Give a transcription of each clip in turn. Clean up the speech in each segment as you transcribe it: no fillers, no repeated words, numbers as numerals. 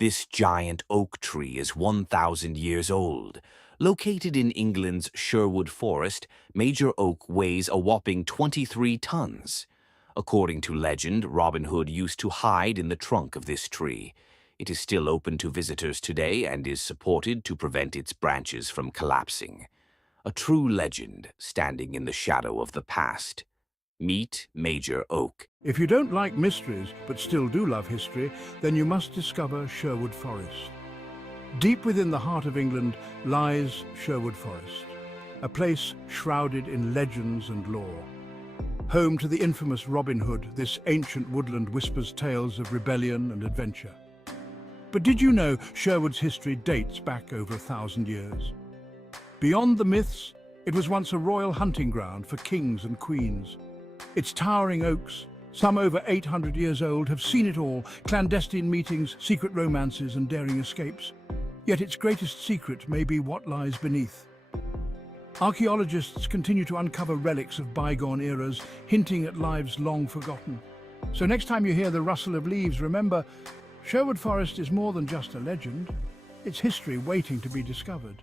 This giant oak tree is 1,000 years old. Located in England's Sherwood Forest, Major Oak weighs a whopping 23 tons. According to legend, Robin Hood used to hide in the trunk of this tree. It is still open to visitors today and is supported to prevent its branches from collapsing. A true legend standing in the shadow of the past. Meet Major Oak. If you don't like mysteries but still do love history, then you must discover Sherwood Forest. Deep within the heart of England lies Sherwood Forest, a place shrouded in legends and lore. Home to the infamous Robin Hood, this ancient woodland whispers tales of rebellion and adventure. But did you know Sherwood's history dates back over 1,000 years? Beyond the myths, it was once a royal hunting ground for kings and queens. Its towering oaks, some over 800 years old, have seen it all: clandestine meetings, secret romances and daring escapes. Yet its greatest secret may be what lies beneath. Archaeologists continue to uncover relics of bygone eras, hinting at lives long forgotten. So next time you hear the rustle of leaves, remember, Sherwood Forest is more than just a legend. It's history waiting to be discovered.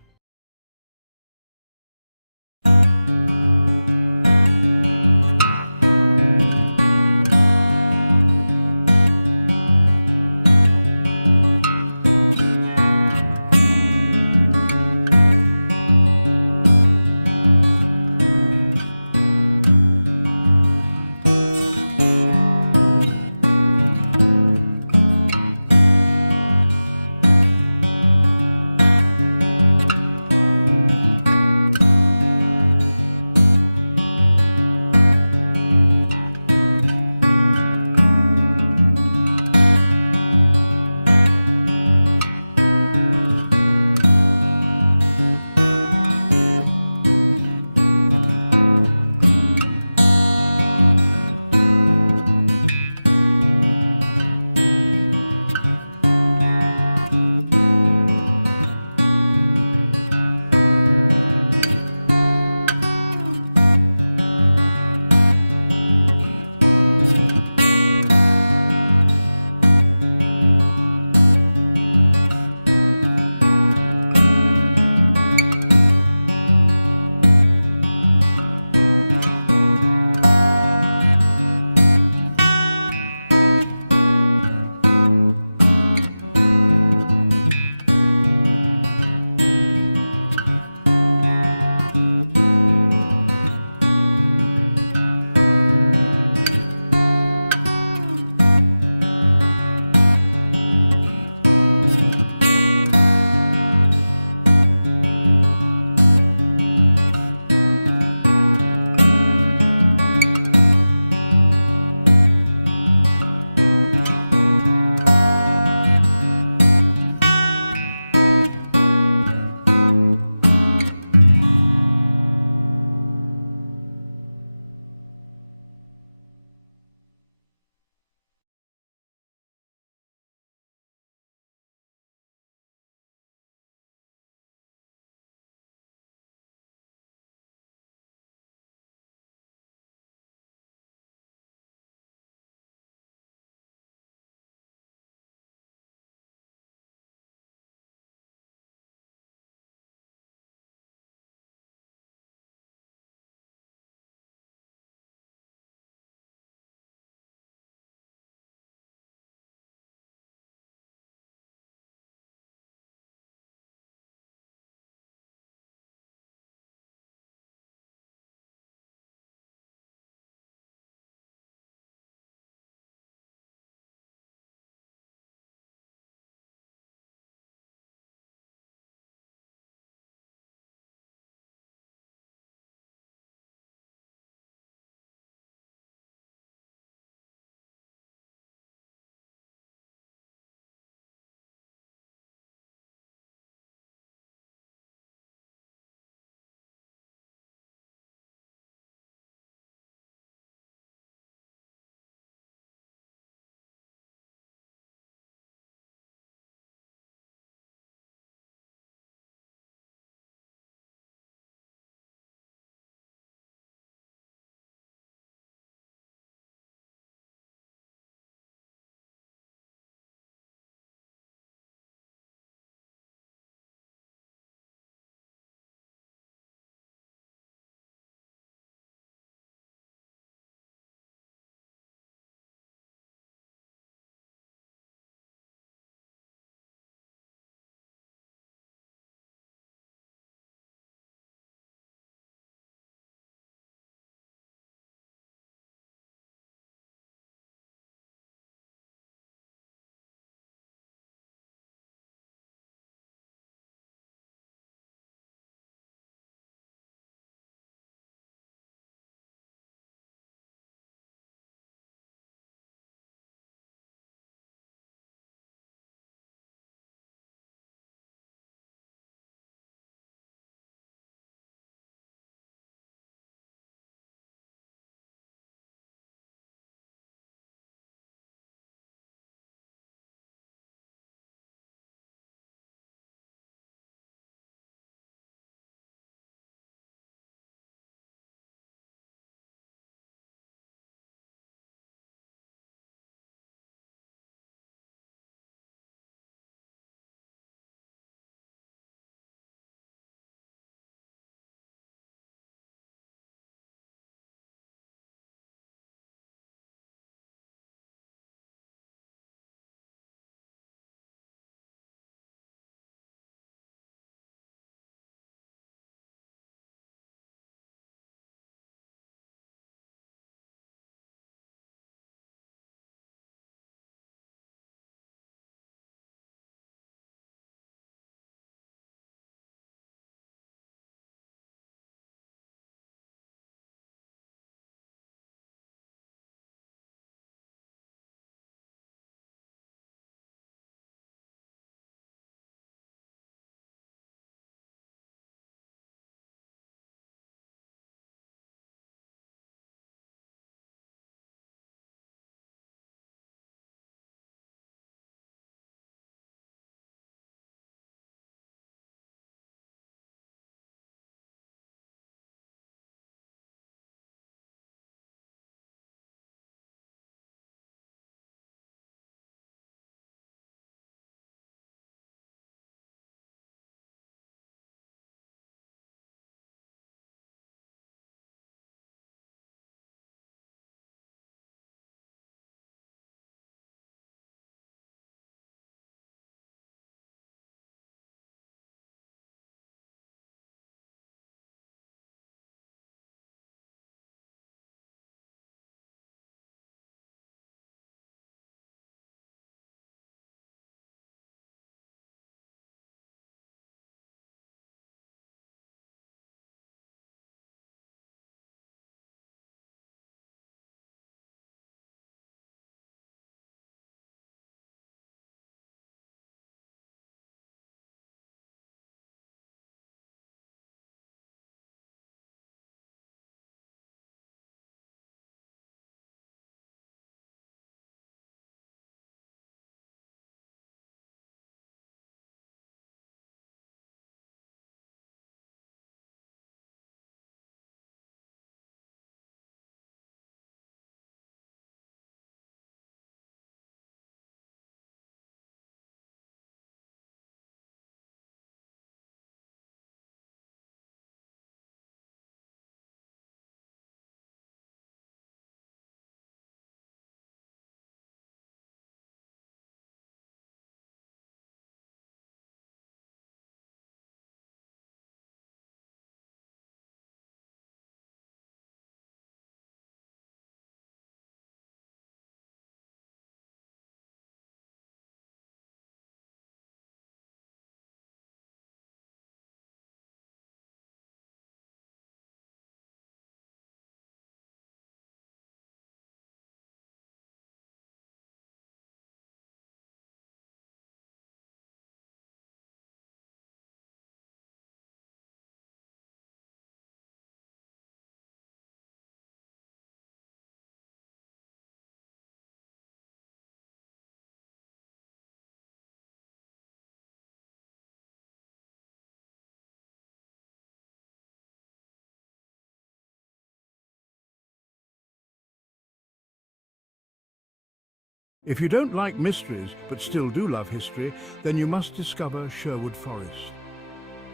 If you don't like mysteries but still do love history, then you must discover Sherwood Forest.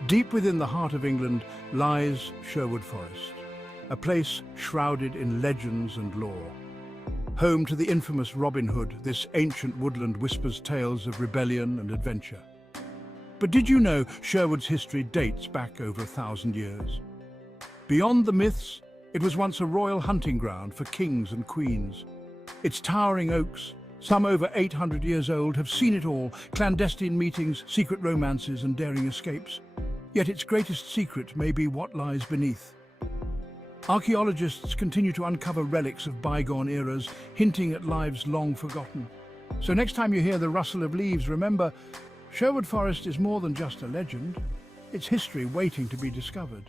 Deep within the heart of England lies Sherwood Forest, a place shrouded in legends and lore. Home to the infamous Robin Hood, this ancient woodland whispers tales of rebellion and adventure. But did you know Sherwood's history dates back over 1,000 years? Beyond the myths, it was once a royal hunting ground for kings and queens. Its towering oaks, some over 800 years old, have seen it all: clandestine meetings, secret romances and daring escapes. Yet its greatest secret may be what lies beneath. Archaeologists continue to uncover relics of bygone eras, hinting at lives long forgotten. So next time you hear the rustle of leaves, remember, Sherwood Forest is more than just a legend. It's history waiting to be discovered.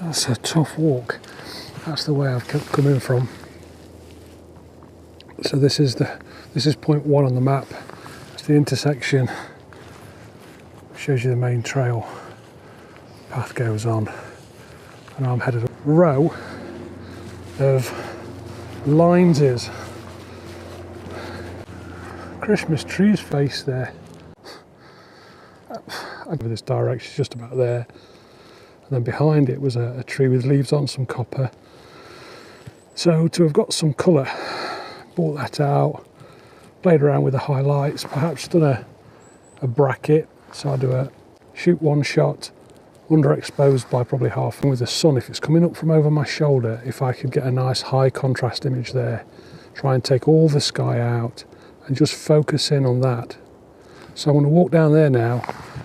That's a tough walk. That's the way I've kept coming from. So this is point 1 on the map. It's the intersection. Shows you the main trail. Path goes on, and I'm headed up. Row of lines is Christmas trees face there. Over this direction, just about there. And then behind it was a tree with leaves on, some copper. So to have got some colour, brought that out, played around with the highlights, perhaps done a bracket. So I do a shoot one shot, underexposed by probably half. And with the sun, if it's coming up from over my shoulder, if I could get a nice high contrast image there, try and take all the sky out and just focus in on that. So I'm going to walk down there now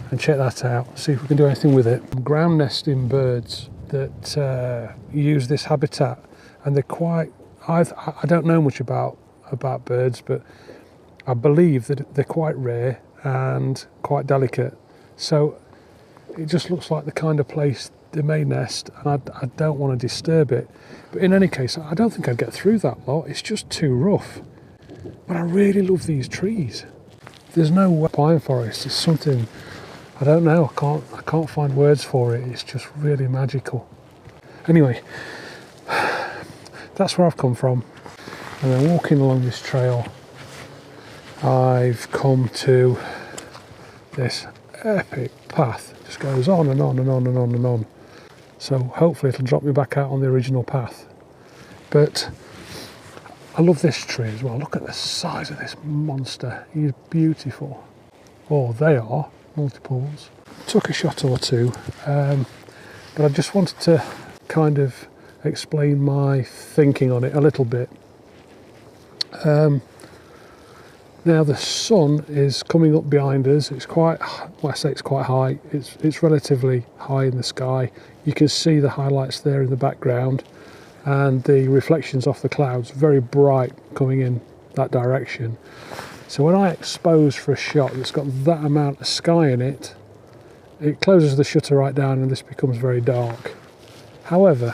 and check that out, see if we can do anything with it. Ground nesting birds that use this habitat, and they're quite, I don't know much about birds, but I believe that they're quite rare and quite delicate. So it just looks like the kind of place they may nest, and I don't want to disturb it. But in any case, I don't think I'd get through that lot. It's just too rough. But I really love these trees. There's no pine forest. It's something, I don't know, I can't find words for it. It's just really magical. Anyway, that's where I've come from. And then walking along this trail, I've come to this epic path. It just goes on and on and on and on and on. So hopefully it'll drop me back out on the original path. But I love this tree as well. Look at the size of this monster. He's beautiful. Oh, they are multiples. Took a shot or two, but I just wanted to kind of explain my thinking on it a little bit. Now the sun is coming up behind us. It's quite, well, I say it's quite high. It's relatively high in the sky. You can see the highlights there in the background, and the reflections off the clouds, very bright coming in that direction. So when I expose for a shot that's got that amount of sky in it, it closes the shutter right down and this becomes very dark. However,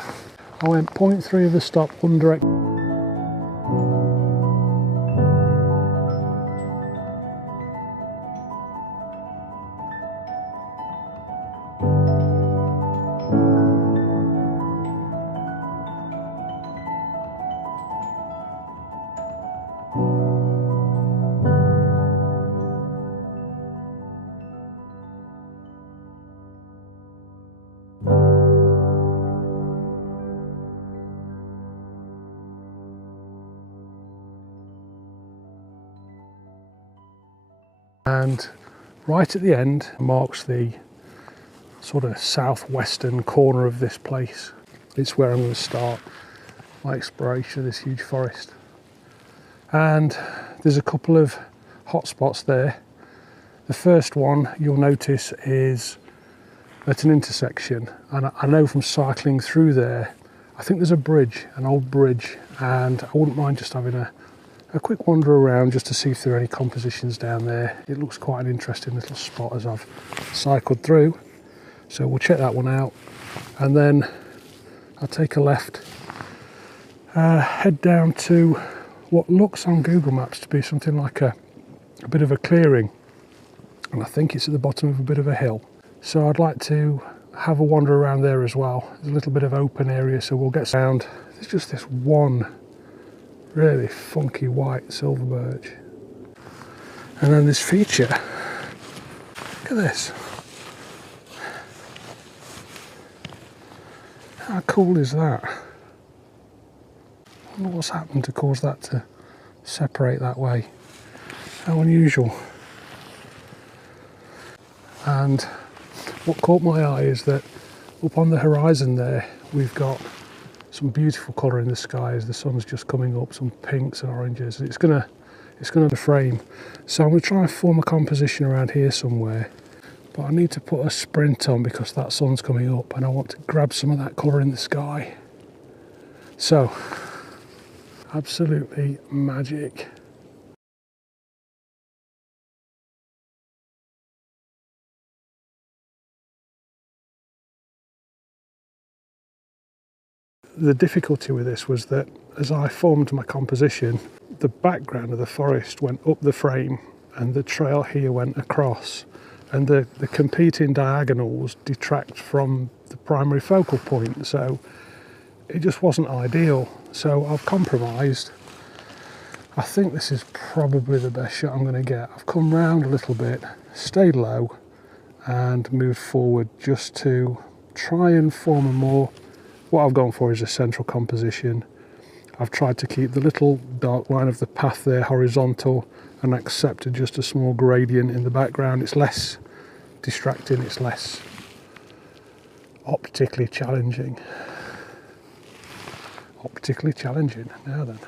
I went 0.3 of a stop one direction. And right at the end marks the sort of southwestern corner of this place. It's where I'm going to start my exploration of this huge forest. And there's a couple of hot spots there. The first one you'll notice is at an intersection, and I know from cycling through there, I think there's a bridge, an old bridge, and I wouldn't mind just having a quick wander around just to see if there are any compositions down there. It looks quite an interesting little spot as I've cycled through. So we'll check that one out, and then I'll take a left, head down to what looks on Google Maps to be something like a bit of a clearing, and I think it's at the bottom of a bit of a hill. So I'd like to have a wander around there as well. There's a little bit of open area, so we'll get around. There's just this one really funky white silver birch, and then this feature. Look at this. How cool is that? I wonder what's happened to cause that to separate that way. How unusual. And what caught my eye is that up on the horizon there we've got some beautiful colour in the sky as the sun's just coming up, some pinks and oranges. It's gonna frame. So I'm gonna try and form a composition around here somewhere, but I need to put a sprint on because that sun's coming up and I want to grab some of that colour in the sky. So, absolutely magic. The difficulty with this was that as I formed my composition, the background of the forest went up the frame and the trail here went across, and the competing diagonals detract from the primary focal point, so it just wasn't ideal. So I've compromised. I think this is probably the best shot I'm going to get. I've come round a little bit, stayed low and moved forward just to try and form a more, what I've gone for is a central composition. I've tried to keep the little dark line of the path there horizontal and accepted just a small gradient in the background. It's less distracting, it's less optically challenging. Optically challenging. Now then.